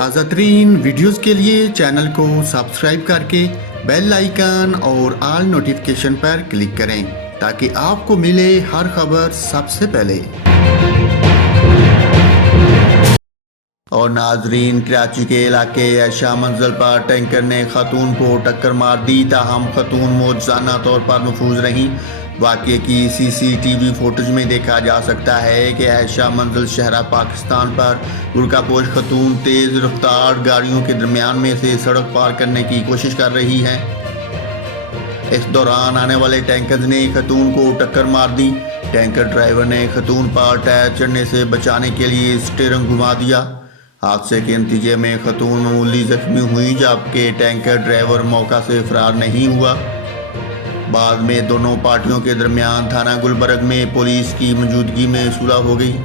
تازہ ترین ویڈیوز کے لیے چینل کو سبسکرائب کر کے بیل آئیکن اور آل نوٹیفیکیشن پر کلک کریں تاکہ آپ کو ملے ہر خبر سب سے پہلے۔ اور ناظرین، کراچی کے علاقے عائشہ منزل پر ٹینکر نے خاتون کو ٹکر مار دی، تاہم خاتون معجزانہ طور پر محفوظ رہیں۔ واقعے کی سی سی ٹی وی فوٹیج میں دیکھا جا سکتا ہے کہ عائشہ منزل شہرہ پاکستان پر برقع پوش خاتون تیز رفتار گاڑیوں کے درمیان میں سے سڑک پار کرنے کی کوشش کر رہی ہیں۔ اس دوران آنے والے ٹینکر نے خاتون کو ٹکر مار دی۔ ٹینکر ڈرائیور نے خاتون پر ٹائر چڑھنے سے بچانے کے لیے اسٹیئرنگ گھما دیا۔ حادثے کے نتیجے میں خاتون معمولی زخمی ہوئی، جبکہ ٹینکر ڈرائیور موقع سے فرار نہیں ہوا۔ بعد میں دونوں پارٹیوں کے درمیان تھانہ گلبرگ میں پولیس کی موجودگی میں صلح ہو گئی۔